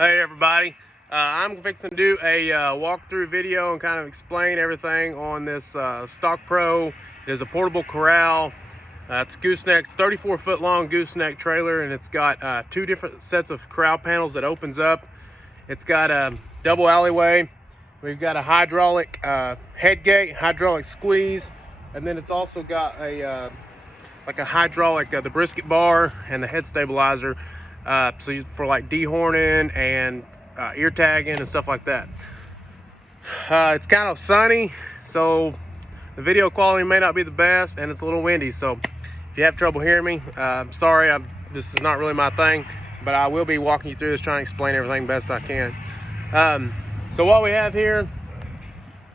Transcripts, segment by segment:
Hey everybody, I'm fixing to do a walkthrough video and kind of explain everything on this StockPro. It is a portable corral. It's gooseneck, it's 34-foot long gooseneck trailer, and it's got two different sets of corral panels that opens up. It's got a double alleyway. We've got a hydraulic head gate, hydraulic squeeze, and then it's also got a like a hydraulic the brisket bar and the head stabilizer. So for like dehorning and ear tagging and stuff like that. It's kind of sunny, so the video quality may not be the best, and it's a little windy. So if you have trouble hearing me, I'm sorry. This is not really my thing, but I will be walking you through this, trying to explain everything best I can. So what we have here,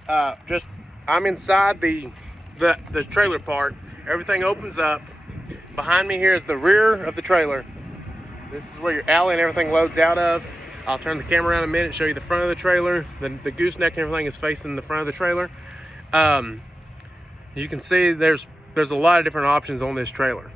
I'm inside the trailer part. Everything opens up. Behind me here is the rear of the trailer. This is where your alley and everything loads out of. I'll turn the camera around in a minute, show you the front of the trailer. The gooseneck and everything is facing the front of the trailer. You can see there's a lot of different options on this trailer.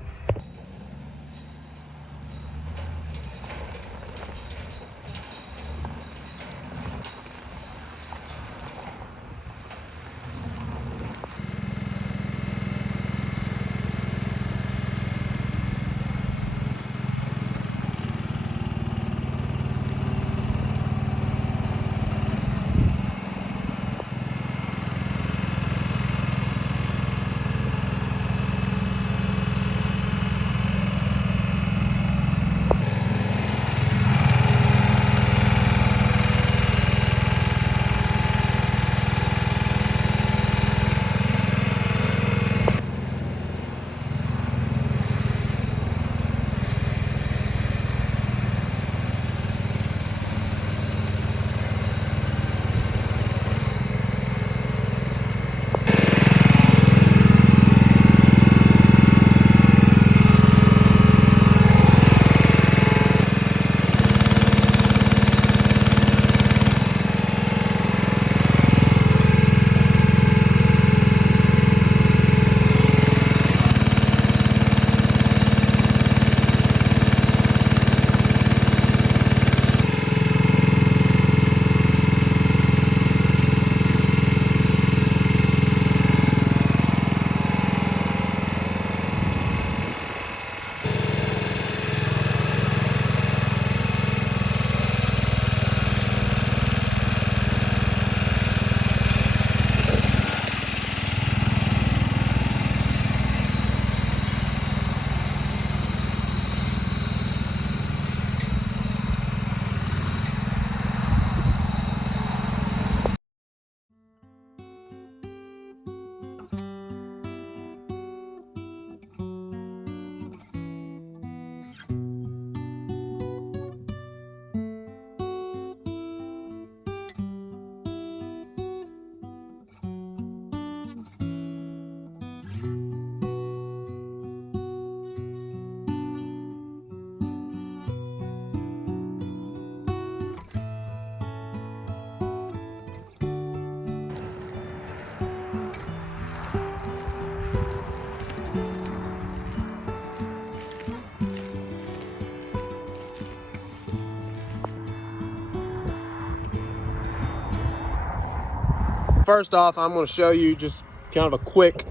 First off, I'm going to show you just kind of a quick,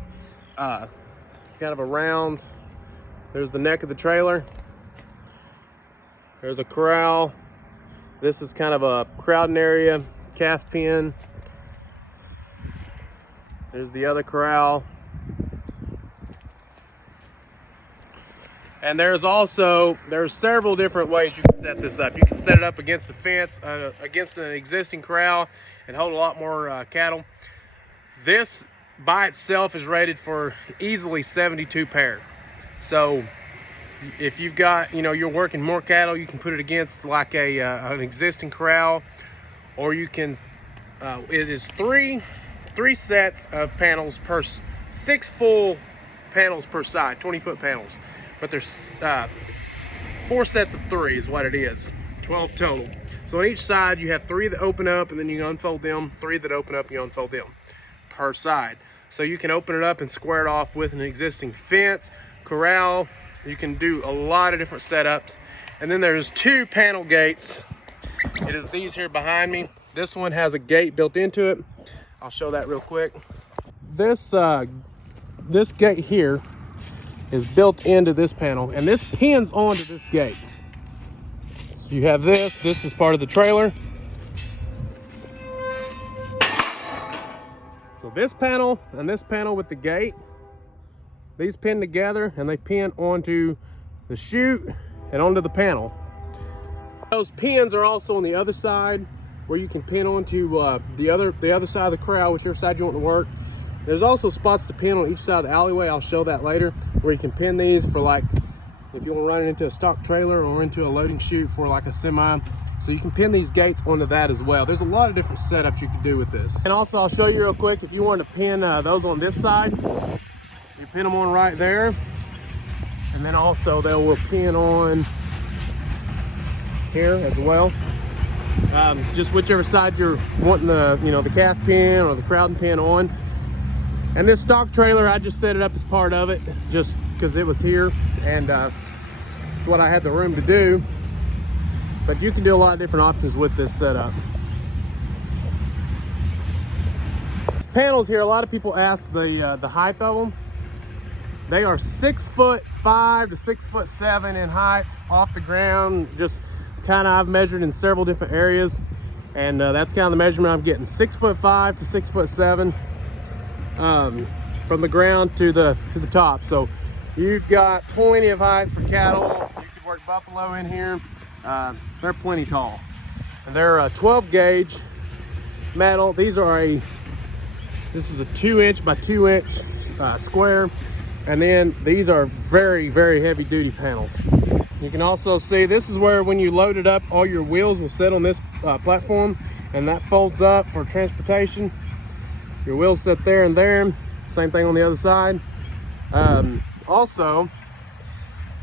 kind of around. There's the neck of the trailer. There's a corral. This is kind of a crowding area, calf pen. There's the other corral. And there's several different ways you can set this up. You can set it up against a fence, against an existing corral, and hold a lot more cattle. This by itself is rated for easily 72 pair. So if you've got, you're working more cattle, you can put it against like an existing corral, or you can, it is three sets of panels per, 6 full panels per side, 20-foot panels. But there's 4 sets of 3 is what it is, 12 total. So on each side you have 3 that open up, and then you unfold them, 3 that open up, you unfold them per side. So you can open it up and square it off with an existing fence, corral. You can do a lot of different setups. And then there's 2 panel gates It is these here behind me. This one has a gate built into it. I'll show that real quick. This gate here is built into this panel, and this pins onto this gate. So you have this is part of the trailer. So this panel and this panel with the gate, these pin together and they pin onto the chute and onto the panel. Those pins are also on the other side where you can pin onto the other side of the corral, whichever side you want to work. There's also spots to pin on each side of the alleyway. I'll show that later, where you can pin these for, like, if you want to run it into a stock trailer or into a loading chute for like a semi. So you can pin these gates onto that as well. There's a lot of different setups you can do with this. And also I'll show you real quick, if you want to pin those on this side, you pin them on right there. And then also they will pin on here as well. Just whichever side you're wanting the, the calf pin or the crowding pin on. And this stock trailer, I just set it up as part of it, just because it was here, and it's what I had the room to do. But you can do a lot of different options with this setup. These panels here, a lot of people ask the height of them. They are 6'5" to 6'7" in height off the ground. Just kind of, I've measured in several different areas, and that's kind of the measurement I'm getting: 6'5" to 6'7". From the ground to the top. So you've got plenty of height for cattle. You could work buffalo in here. They're plenty tall, and they're a 12 gauge metal. This is a 2" by 2" square, and then these are very, very heavy duty panels. You can also see this is where, when you load it up, all your wheels will sit on this platform, and that folds up for transportation. Your wheels sit there and there. Same thing on the other side. Also,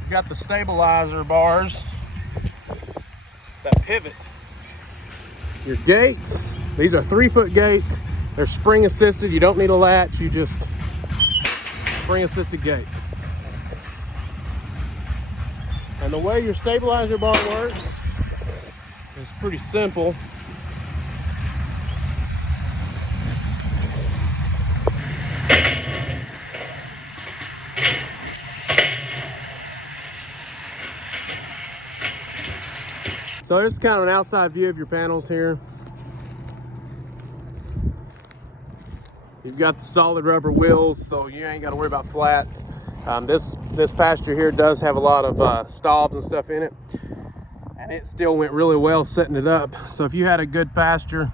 you've got the stabilizer bars that pivot. Your gates, these are 3-foot gates. They're spring assisted. You don't need a latch. You just spring assisted gates. And the way your stabilizer bar works is pretty simple. So here's kind of an outside view of your panels here. You've got the solid rubber wheels, so you ain't got to worry about flats. This pasture here does have a lot of stalls and stuff in it, and it still went really well setting it up. So if you had a good pasture,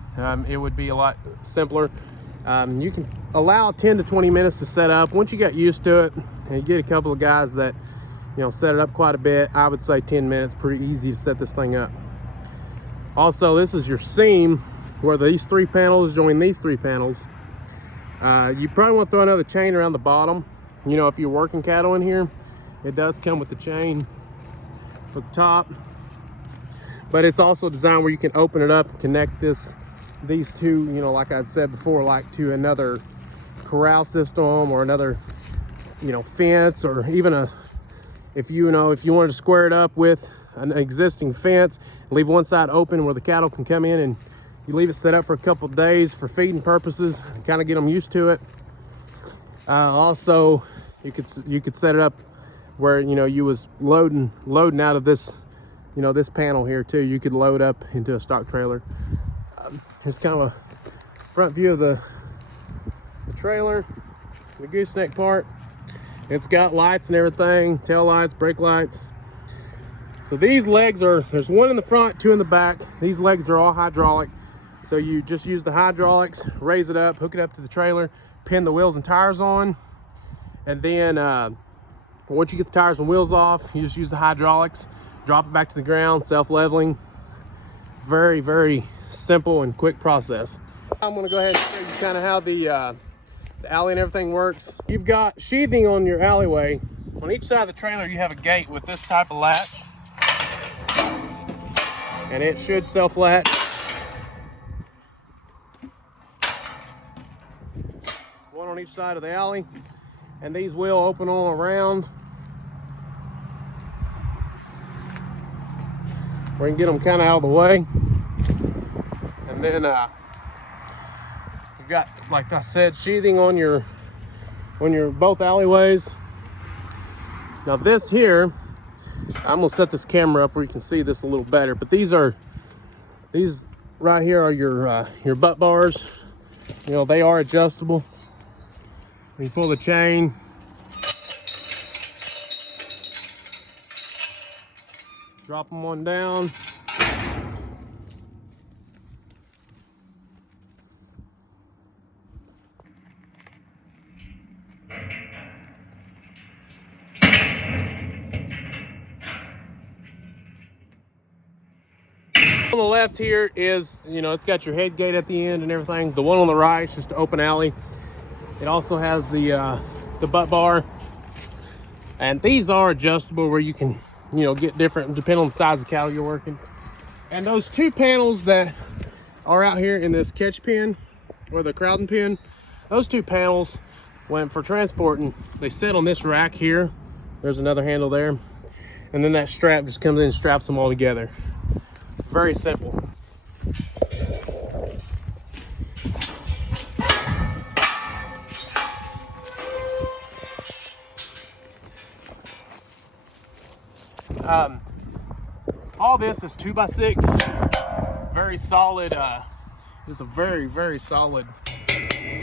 it would be a lot simpler. You can allow 10 to 20 minutes to set up. Once you got used to it, and you get a couple of guys that set it up quite a bit, I would say 10 minutes, pretty easy to set this thing up. Also, this is your seam where these 3 panels join these 3 panels. You probably want to throw another chain around the bottom. If you're working cattle in here, it does come with the chain for the top. But it's also designed where you can open it up and connect these two, like I'd said before, like to another corral system or another, fence, or even if you wanted to square it up with an existing fence, leave one side open where the cattle can come in, and you leave it set up for a couple of days for feeding purposes, kind of get them used to it. Also, you could set it up where you was loading out of this this panel here too. You could load up into a stock trailer. Here's kind of a front view of the trailer, the gooseneck part. It's got lights and everything, tail lights, brake lights. So these legs there's one in the front, 2 in the back. These legs are all hydraulic. So you just use the hydraulics, raise it up, hook it up to the trailer, pin the wheels and tires on. And then once you get the tires and wheels off, you just use the hydraulics, drop it back to the ground, self-leveling. Very, very simple and quick process. I'm gonna go ahead and show you kind of how the alley and everything works. You've got sheathing on your alleyway. On each side of the trailer, you have a gate with this type of latch, and it should self-latch. One on each side of the alley, and these will open all around. we can get them kind of out of the way. And then you've got, like I said, sheathing on your both alleyways. Now this here, I'm gonna set this camera up where you can see this a little better, but these right here are your butt bars. You know, they are adjustable. You pull the chain, drop them on down. On the left here is, you know, it's got your head gate at the end and everything. The one on the right is just an open alley. It also has the butt bar. And these are adjustable where you can, you know, get different depending on the size of cattle you're working. And those two panels that are out here in this catch pen or the crowding pen, those two panels, when for transporting, they sit on this rack here. There's another handle there. And then that strap just comes in and straps them all together. It's very simple. All this is 2x6, very solid. It's a very solid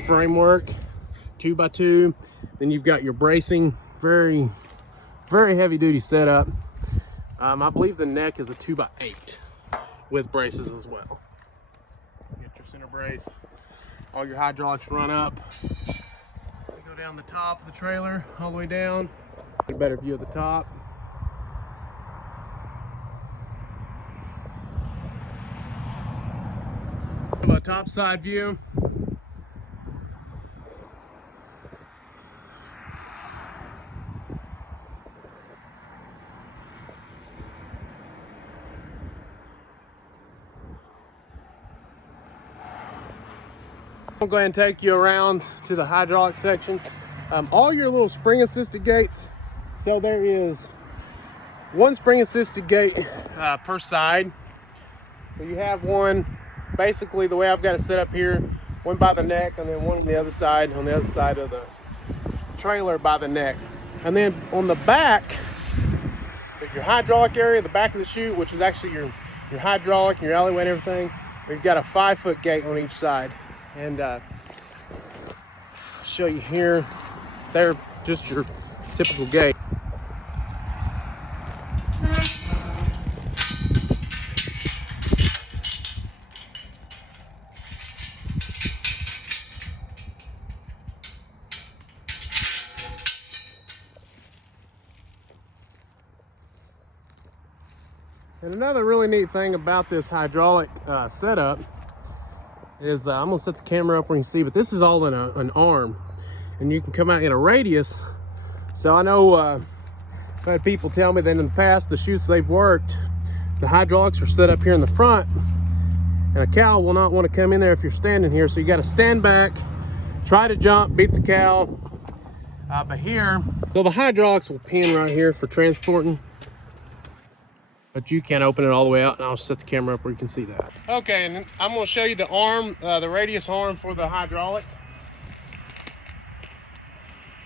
framework, 2x2. Then you've got your bracing, very heavy duty setup. I believe the neck is a 2x8 with braces as well. Get your center brace. All your hydraulics run up. Go down the top of the trailer, all the way down. Get a better view of the top. A top side view. I'll go ahead and take you around to the hydraulic section. All your little spring assisted gates. So there is one spring assisted gate per side. So you have one, basically the way I've got it set up here, one by the neck and then one on the other side of the trailer by the neck. And then on the back, so your hydraulic area, the back of the chute, which is actually your hydraulic, your alleyway and everything, we've got a 5-foot gate on each side. And I'll show you here, they're just your typical gate. And another really neat thing about this hydraulic setup is I'm gonna set the camera up where you can see, but this is all in an arm, and you can come out in a radius. So I know I've had people tell me that in the past, the chutes they've worked, the hydraulics are set up here in the front, and a cow will not want to come in there if you're standing here. So you got to stand back, try to jump, beat the cow. But here, so the hydraulics will pin right here for transporting, but you can open it all the way out, and I'll set the camera up where you can see that. Okay, and I'm going to show you the arm, the radius arm for the hydraulics.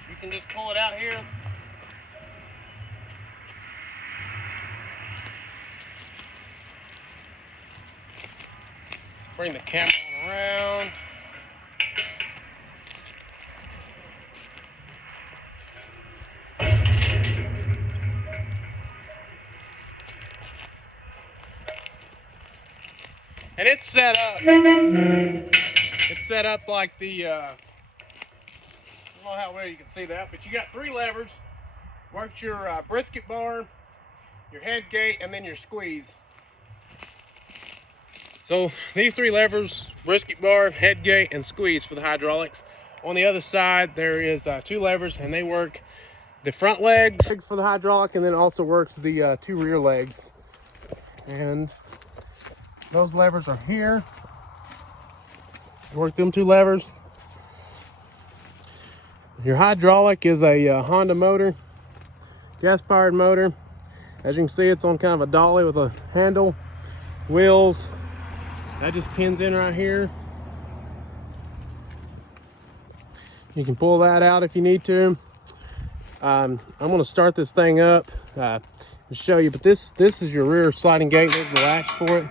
You can just pull it out here. Bring the camera on around. And it's set up like the, I don't know how well you can see that, but you got 3 levers. Works your brisket bar, your head gate, and then your squeeze. So these 3 levers, brisket bar, head gate, and squeeze for the hydraulics. On the other side, there is 2 levers, and they work the front legs for the hydraulic, and then also works the 2 rear legs. And those levers are here. Work them 2 levers. Your hydraulic is a Honda motor, gas-powered motor. As you can see, it's on kind of a dolly with a handle, wheels. That just pins in right here. You can pull that out if you need to. I'm going to start this thing up and show you, but this is your rear sliding gate. There's the latch for it.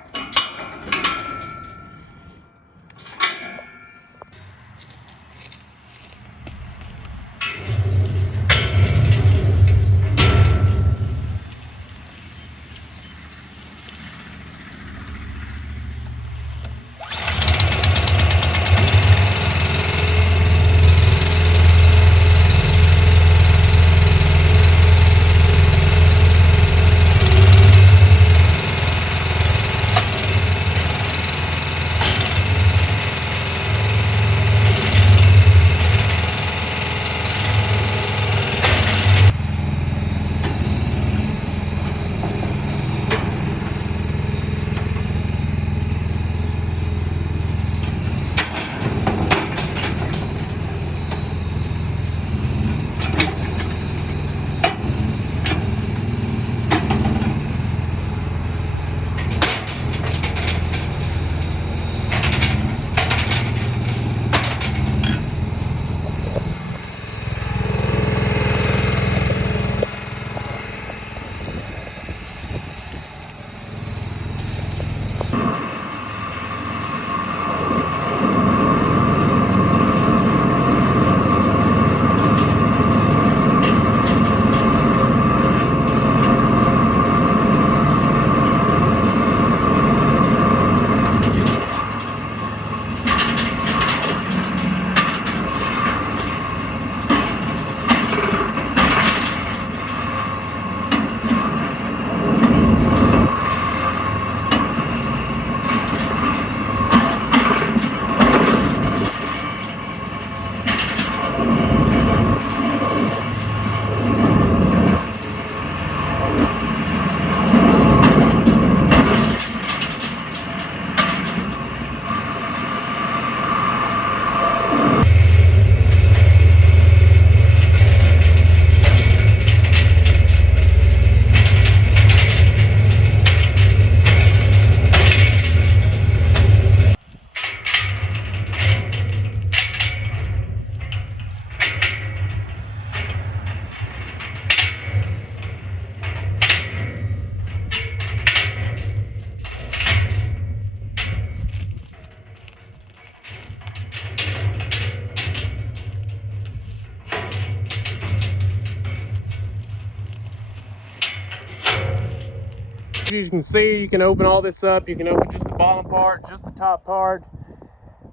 As you can see, you can open all this up. You can open just the bottom part, just the top part,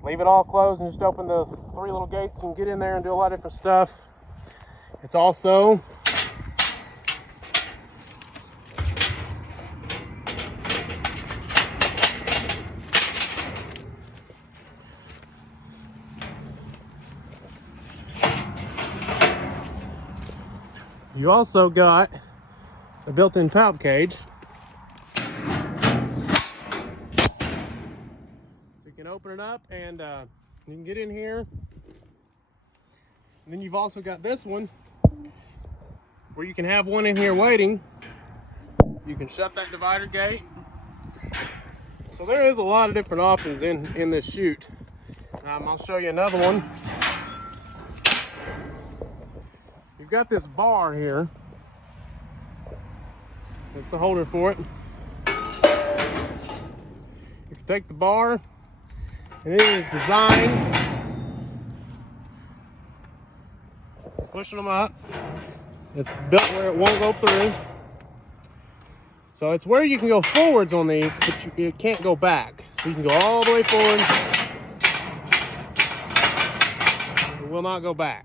leave it all closed, and just open the 3 little gates and get in there and do a lot of different stuff. It's also you also got a built-in palp cage. You can open it up and you can get in here. And then you've also got this one where you can have one in here waiting. You can shut that divider gate. So there is a lot of different options in this chute. I'll show you another one. You've got this bar here. That's the holder for it. You can take the bar, and it is designed pushing them up. It's built where it won't go through. So it's where you can go forwards on these, but you can't go back. So you can go all the way forward. It will not go back.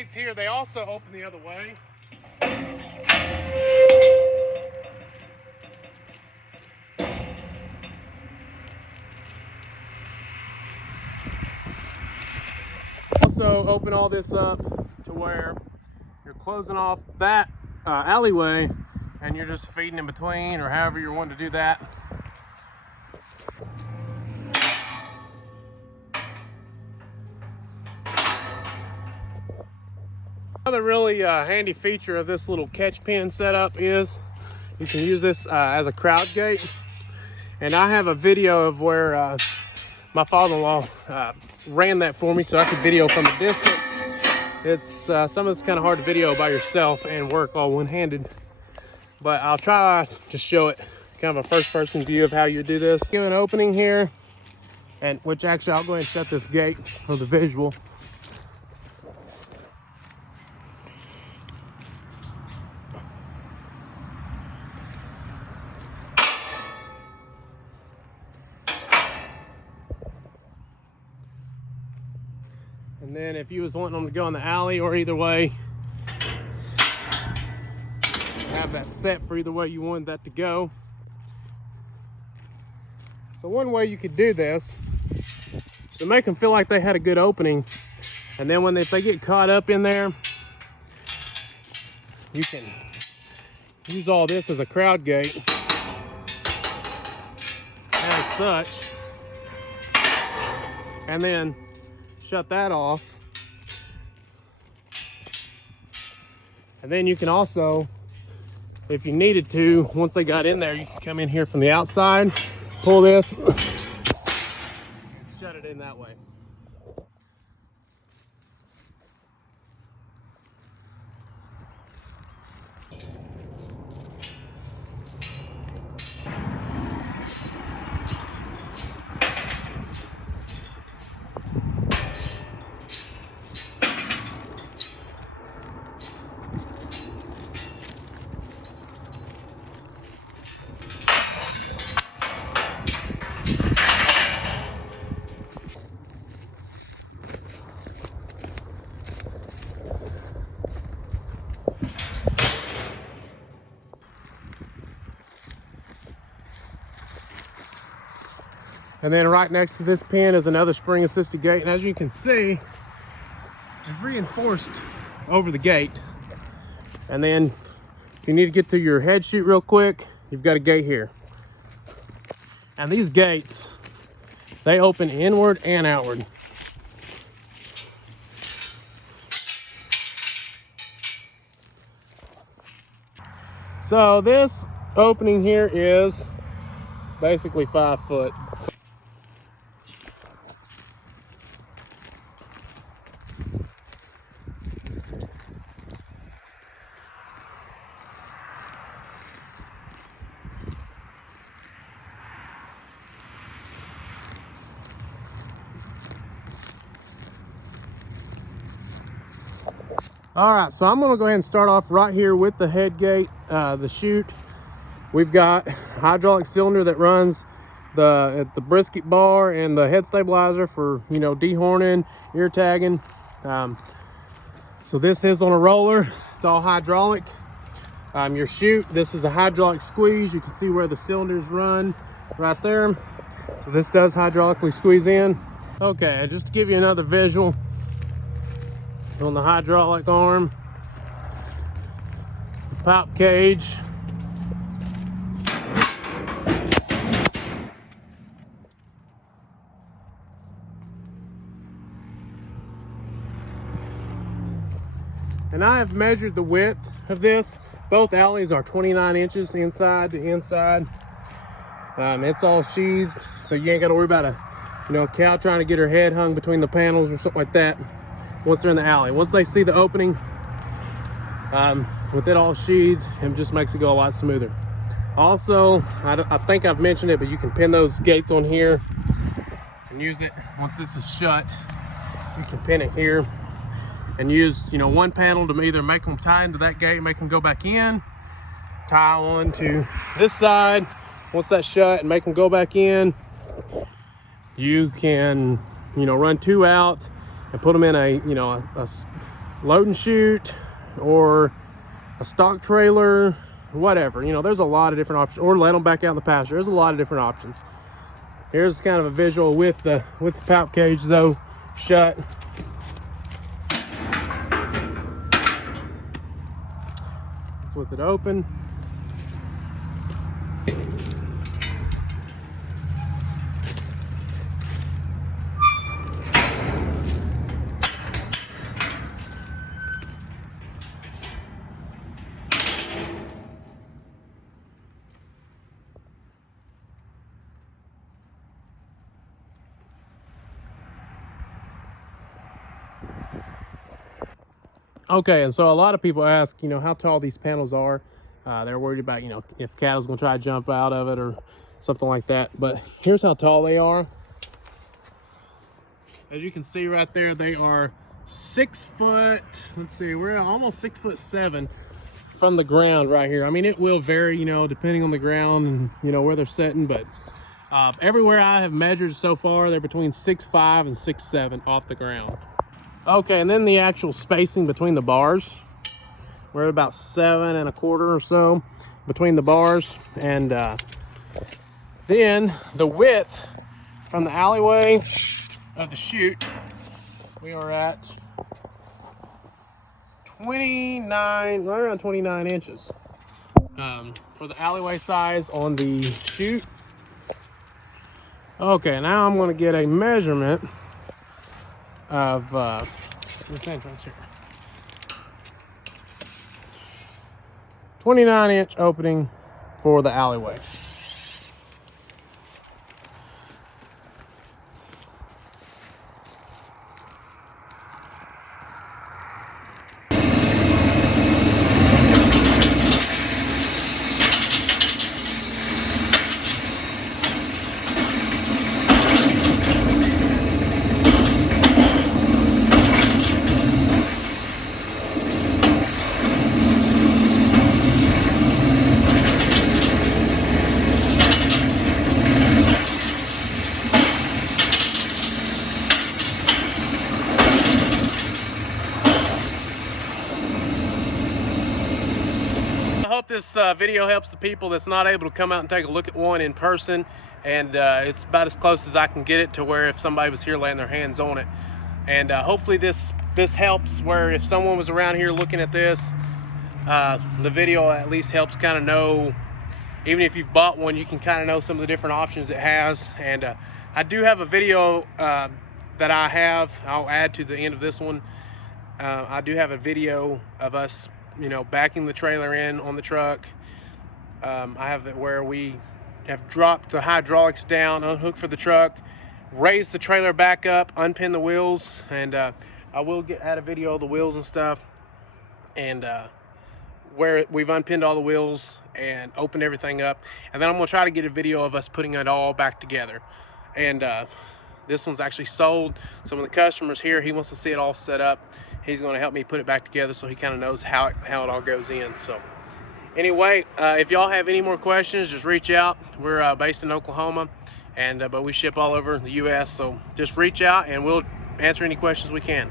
gates here, they also open the other way. Also open all this up to where you're closing off that alleyway, and you're just feeding in between, or however you're wanting to do that. Another really handy feature of this little catch pen setup is you can use this as a crowd gate. And I have a video of where my father-in-law ran that for me, so I could video from a distance. It's some of it's kind of hard to video by yourself and work all one-handed, but I'll try to show it, kind of a first-person view of how you do this. Give an opening here, and which actually I'll go ahead and shut this gate for the visual. And then if you was wanting them to go in the alley or either way, have that set for either way you wanted that to go. So one way you could do this is to make them feel like they had a good opening, and then if they get caught up in there, you can use all this as a crowd gate as such, and then shut that off. And then you can also, if you needed to, once they got in there, you can come in here from the outside, pull this, and shut it in that way. And then right next to this pin is another spring assisted gate. And as you can see, it's reinforced over the gate. And then if you need to get to your head chute real quick, you've got a gate here. And these gates, they open inward and outward. So this opening here is basically 5 foot. All right, so I'm gonna go ahead and start off right here with the head gate, the chute. We've got a hydraulic cylinder that runs the brisket bar and the head stabilizer for, you know, dehorning, ear tagging. So this is on a roller. It's all hydraulic. Your chute, this is a hydraulic squeeze. You can see where the cylinders run right there. So this does hydraulically squeeze in. Okay, just to give you another visual on the hydraulic arm, the pipe cage, and I have measured the width of this. Both alleys are 29 inches inside to inside. It's all sheathed, so you ain't got to worry about a cow trying to get her head hung between the panels or something like that once they're in the alley. Once they see the opening, with it all sheathed, it just makes it go a lot smoother. Also, I think I've mentioned it, but you can pin those gates on here and use it. Once this is shut, you can pin it here and use one panel to either make them tie into that gate, make them go back in, tie on to this side. Once that's shut and make them go back in, you can run 2 out and put them in a load and chute, or a stock trailer, whatever. You know, there's a lot of different options, or let them back out in the pasture. There's a lot of different options. Here's kind of a visual with the palp cage though shut. Let's with it open. Okay, and so a lot of people ask, you know, how tall these panels are. They're worried about, you know, if cattle's gonna try to jump out of it or something like that. But here's how tall they are. As you can see right there, they are 6 foot, let's see, we're almost 6'7" from the ground right here. I mean, it will vary, you know, depending on the ground and, you know, where they're sitting, but everywhere I have measured so far, they're between 6'5" and 6'7" off the ground. Okay, and then the actual spacing between the bars, we're at about 7 1/4 or so between the bars. And then the width from the alleyway of the chute, we are at 29, right around 29 inches for the alleyway size on the chute. Okay, now I'm going to get a measurement of this entrance here. 29-inch opening for the alleyway. I hope this video helps the people that's not able to come out and take a look at one in person, and it's about as close as I can get it to where if somebody was here laying their hands on it. And hopefully this helps, where if someone was around here looking at this, the video at least helps kind of know, even if you've bought one, you can kind of know some of the different options it has. And I do have a video that I'll add to the end of this one. I do have a video of us, you know, backing the trailer in on the truck. I have it where we have dropped the hydraulics down, unhooked for the truck, raised the trailer back up, unpin the wheels, and I will add a video of the wheels and stuff, and where we've unpinned all the wheels and opened everything up. And then I'm gonna try to get a video of us putting it all back together. And this one's actually sold. Some of the customers here, he wants to see it all set up. He's going to help me put it back together so he kind of knows how it all goes in. So anyway, if y'all have any more questions, just reach out. We're based in Oklahoma, and but we ship all over the US, so just reach out and we'll answer any questions we can.